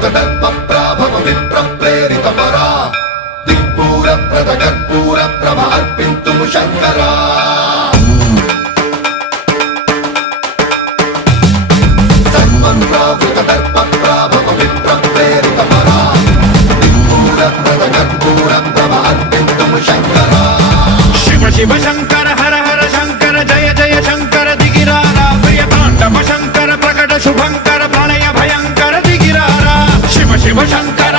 दर्पप्राभव विप्रप्रेरितपरा दिक्पूरप्रदकर्पूरप्रभ अर्पिन्तुं शङ्करा सर्वप्रावृतदर्पप्राभव विप्रप्रेरितपरा दिक्पूरप्रदकर्पूरप्रभ अर्पिन्तुं शङ्करा शिव शिव शङ्कर हर हर शङ्कर जय जय शङ्कर दिगिरारा प्रियताण्डव शङ्कर प्रकट शुभङ्कर प्रणय भयङ्कर दिगिरारा शिव शिव शङ्कर